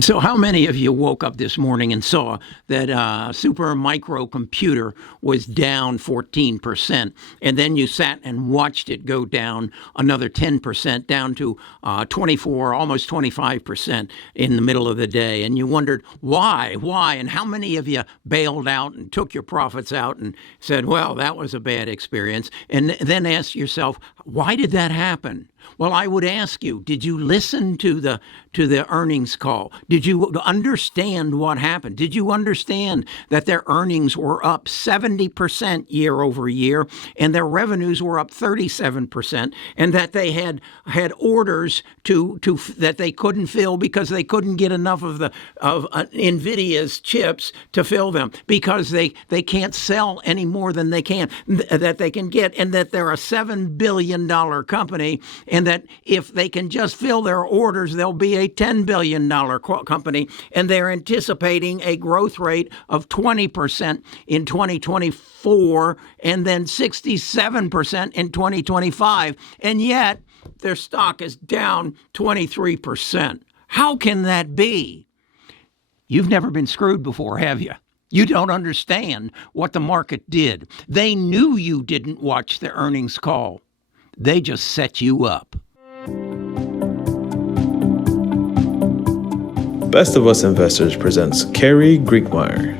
So how many of you woke up this morning and saw that super microcomputer was down 14%, and then you sat and watched it go down another 10%, down to 24, almost 25% in the middle of the day, and you wondered why, and how many of you bailed out and took your profits out and said, well, that was a bad experience, and then asked yourself, why did that happen? Well, I would ask you, did you listen to the earnings call? Did you understand what happened? Did you understand that their earnings were up 70% year over year, and their revenues were up 37%, and that they had orders that they couldn't fill because they couldn't get enough of Nvidia's chips to fill them because they can't sell any more than they can get, and that they're a $7 billion company, and that if they can just fill their orders, they'll be a $10 billion company, and they're anticipating a growth rate of 20% in 2024 and then 67% in 2025, and yet their stock is down 23%. How can that be? You've never been screwed before, have you? You don't understand what the market did. They knew you didn't watch the earnings call. They just set you up. Best of Us Investors presents Kerry Griegmeyer.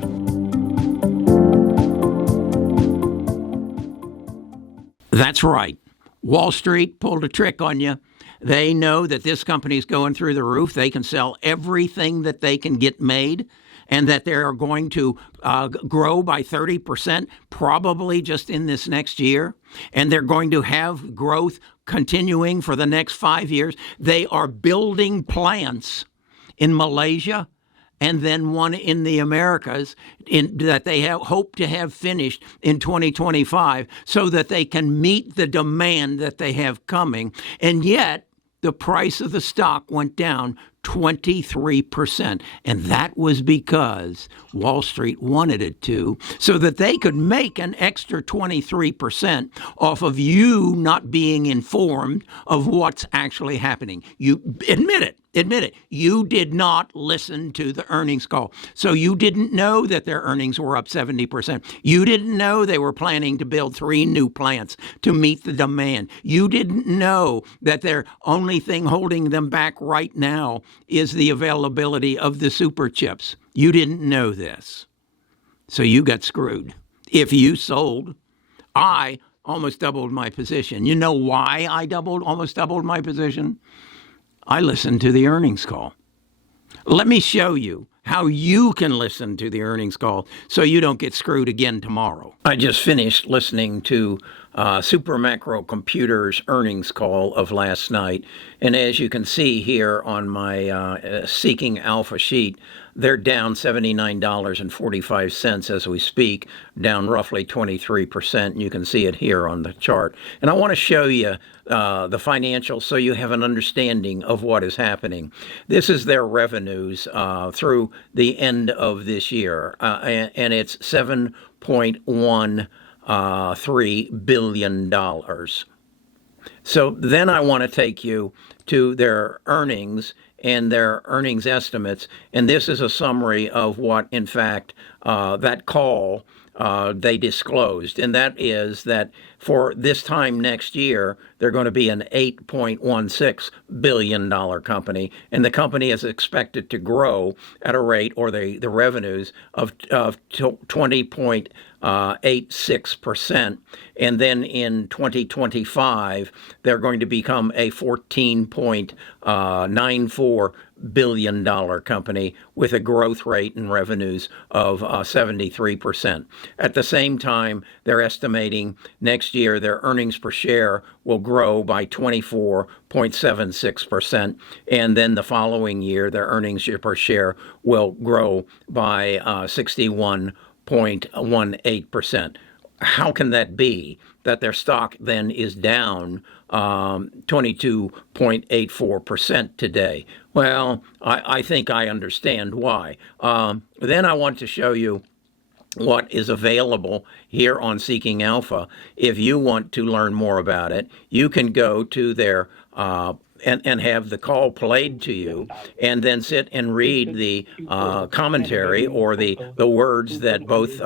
That's right. Wall Street pulled a trick on you. They know that this company's going through the roof. They can sell everything that they can get made, and that they are going to grow by 30% probably just in this next year. And they're going to have growth continuing for the next 5 years. They are building plants in Malaysia and then one in the Americas that they hope to have finished in 2025 so that they can meet the demand that they have coming. And yet the price of the stock went down 23%. And that was because Wall Street wanted it to, so that they could make an extra 23% off of you not being informed of what's actually happening. You admit it. You did not listen to the earnings call. So you didn't know that their earnings were up 70%. You didn't know they were planning to build 3 new plants to meet the demand. You didn't know that their only thing holding them back right now is the availability of the super chips. You didn't know this. So you got screwed. If you sold, I almost doubled my position. You know why I almost doubled my position? I listened to the earnings call. Let me show you how you can listen to the earnings call so you don't get screwed again tomorrow. I just finished listening to Super Macro Computer's earnings call of last night. And as you can see here on my Seeking Alpha sheet, they're down $79.45 as we speak, down roughly 23%. And you can see it here on the chart. And I want to show you the financials so you have an understanding of what is happening. This is their revenues through the end of this year, and it's $7.13 billion. So then I want to take you to their earnings and their earnings estimates, and this is a summary of what, in fact, that call they disclosed, and that is that for this time next year, they're going to be an $8.16 billion company, and the company is expected to grow at a rate, or the revenues, of 20.86%. And then in 2025, they're going to become a $14.94 billion company with a growth rate in revenues of 73%. At the same time, they're estimating next year their earnings per share will grow by 24.76%. And then the following year, their earnings per share will grow by 61.18%. How can that be that their stock then is down 22.84% today? Well, I think I understand why. Then I want to show you what is available here on Seeking Alpha. If you want to learn more about it, you can go to their and have the call played to you, and then sit and read the commentary or the words that both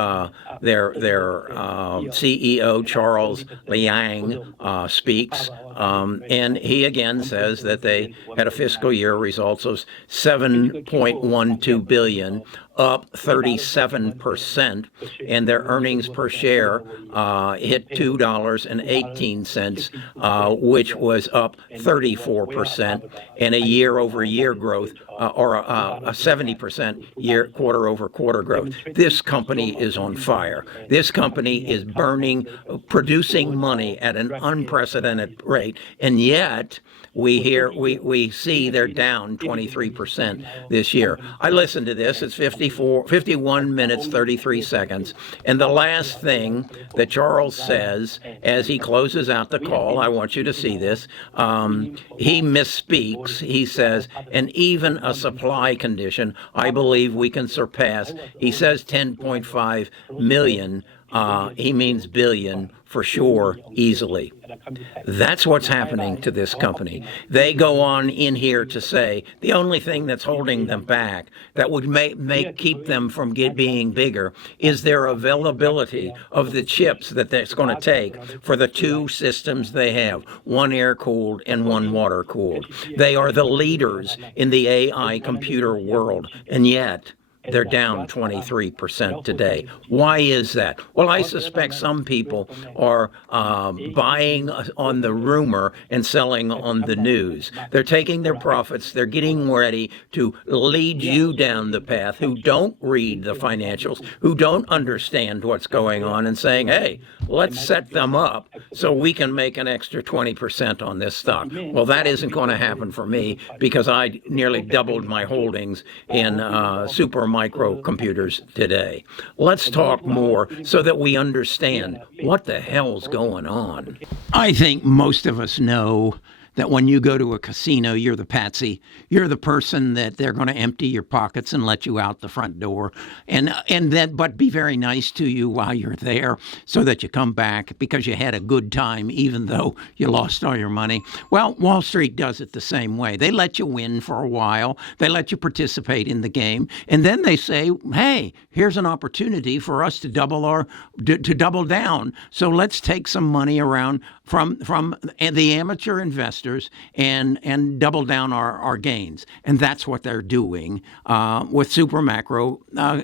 their CEO Charles Liang speaks, and he again says that they had a fiscal year results of 7.12 billion, up 37%, and their earnings per share hit $2.18, which was up 34%, and a year-over-year growth, or a 70% year quarter-over-quarter growth. This company is on fire. This company is producing money at an unprecedented rate, and yet we see they're down 23% this year. I listened to this. It's 51 minutes, 33 seconds. And the last thing that Charles says as he closes out the call, I want you to see this, he misspeaks. He says, and even a supply condition, I believe we can surpass. He says 10.5 million. He means billion for sure, easily. That's what's happening to this company. They go on in here to say the only thing that's holding them back, that would keep them from being bigger, is their availability of the chips that that's going to take for the two systems they have, one air-cooled and one water-cooled. They are the leaders in the AI computer world, and yet they're down 23% today. Why is that? Well, I suspect some people are buying on the rumor and selling on the news. They're taking their profits. They're getting ready to lead you down the path who don't read the financials, who don't understand what's going on, and saying, hey, let's set them up so we can make an extra 20% on this stock. Well, that isn't going to happen for me because I nearly doubled my holdings in super microcomputers today. Let's talk more so that we understand what the hell's going on. I think most of us know that when you go to a casino, you're the patsy. You're the person that they're going to empty your pockets and let you out the front door, but be very nice to you while you're there so that you come back because you had a good time even though you lost all your money. Well, Wall Street does it the same way. They let you win for a while. They let you participate in the game, and then they say, hey, here's an opportunity for us to double down. So let's take some money around from the amateur investors and double down our gains. And that's what they're doing with super macro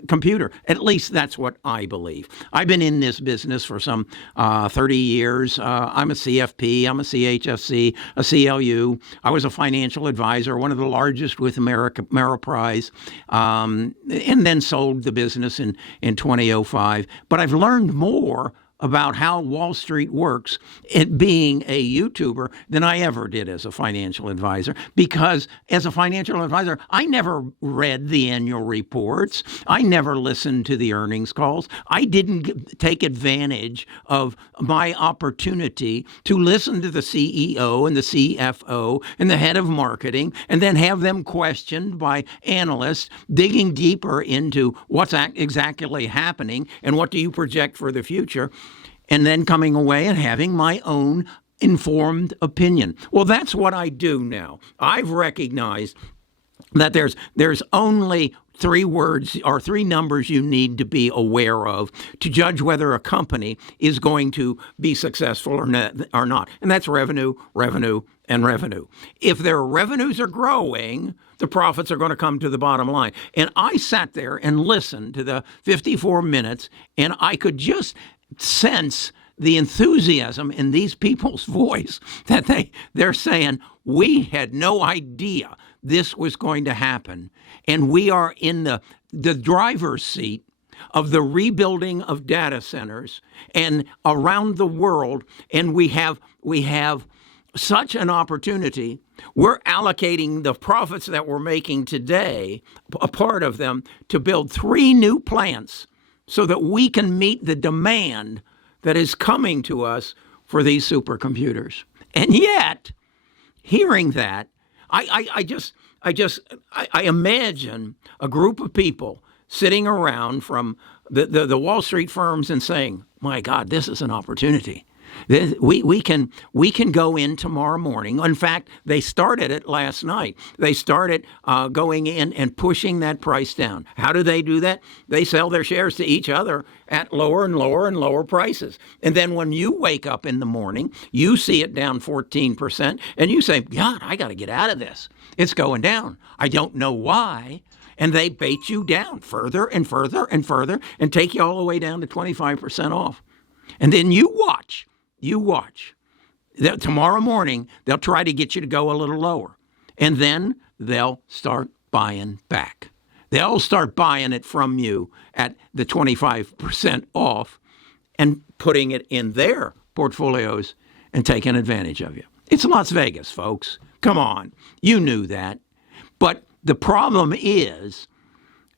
computer. At least that's what I believe. I've been in this business for some 30 years. I'm a CFP, I'm a CHFC, a CLU. I was a financial advisor, one of the largest with Ameriprise, and then sold the business in 2005. But I've learned more about how Wall Street works, it being a YouTuber, than I ever did as a financial advisor. Because as a financial advisor, I never read the annual reports. I never listened to the earnings calls. I didn't take advantage of my opportunity to listen to the CEO and the CFO and the head of marketing and then have them questioned by analysts digging deeper into what's exactly happening and what do you project for the future, and then coming away and having my own informed opinion. Well, that's what I do now. I've recognized that there's only three words or three numbers you need to be aware of to judge whether a company is going to be successful or not. And that's revenue, revenue, and revenue. If their revenues are growing, the profits are going to come to the bottom line. And I sat there and listened to the 54 minutes, and I could just sense the enthusiasm in these people's voice that they're saying, we had no idea this was going to happen. And we are in the driver's seat of the rebuilding of data centers and around the world. And we have such an opportunity. We're allocating the profits that we're making today, a part of them, to build 3 new plants so that we can meet the demand that is coming to us for these supercomputers. And yet, hearing that, I imagine a group of people sitting around from the Wall Street firms and saying, my God, this is an opportunity. We can go in tomorrow morning. In fact, they started it last night. They started going in and pushing that price down. How do they do that? They sell their shares to each other at lower and lower and lower prices. And then when you wake up in the morning, you see it down 14%, and you say, God, I got to get out of this. It's going down. I don't know why. And they bait you down further and further and further and take you all the way down to 25% off. And then you watch. Tomorrow morning, they'll try to get you to go a little lower. And then they'll start buying back. They'll start buying it from you at the 25% off and putting it in their portfolios and taking advantage of you. It's Las Vegas, folks. Come on. You knew that. But the problem is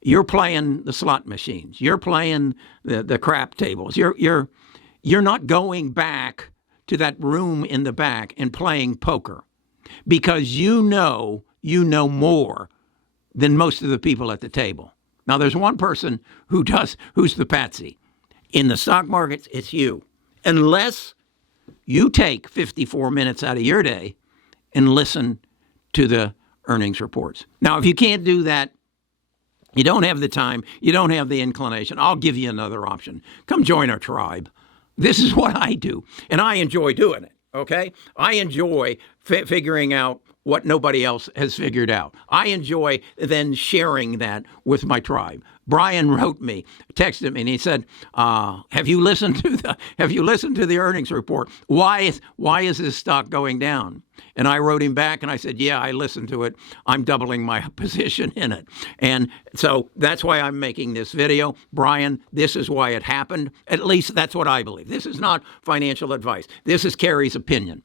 you're playing the slot machines. You're playing the crap tables. You're not going back to that room in the back and playing poker because you know more than most of the people at the table. Now, there's one person who's the patsy. In the stock markets, it's you. Unless you take 54 minutes out of your day and listen to the earnings reports. Now, if you can't do that, you don't have the time, you don't have the inclination, I'll give you another option. Come join our tribe. This is what I do, and I enjoy doing it, okay? I enjoy figuring out what nobody else has figured out. I enjoy then sharing that with my tribe. Brian texted me, and he said, "Have you listened to the earnings report? Why is this stock going down?" And I wrote him back, and I said, "Yeah, I listened to it. I'm doubling my position in it." And so that's why I'm making this video. Brian, this is why it happened. At least that's what I believe. This is not financial advice. This is Kerry's opinion.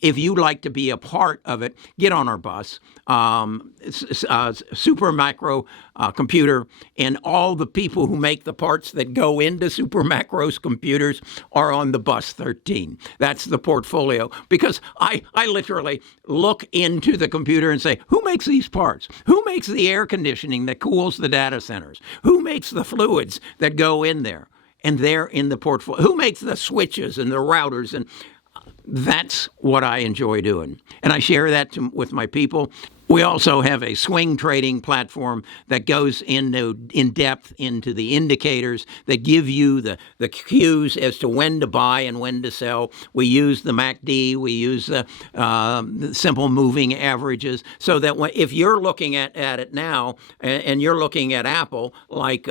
If you'd like to be a part of it, get on our bus. Super Macro Computer and all the people who make the parts that go into Super Macro's computers are on the bus 13. That's the portfolio. Because I literally look into the computer and say, who makes these parts? Who makes the air conditioning that cools the data centers? Who makes the fluids that go in there? And they're in the portfolio. Who makes the switches and the routers? And that's what I enjoy doing. And I share that with my people. We also have a swing trading platform that goes in depth into the indicators that give you the cues as to when to buy and when to sell. We use the MACD, we use the simple moving averages, so that if you're looking at it now and you're looking at Apple, like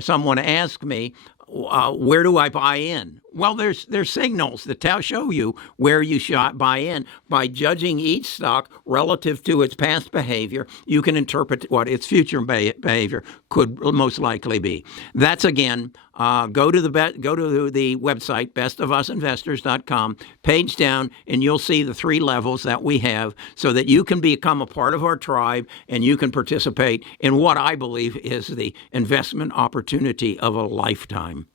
someone asked me, where do I buy in? Well, there's signals that show you where you should buy in. By judging each stock relative to its past behavior, you can interpret what its future behavior could most likely be. That's, again, go to the website, bestofusinvestors.com, page down, and you'll see the 3 levels that we have so that you can become a part of our tribe and you can participate in what I believe is the investment opportunity of a lifetime.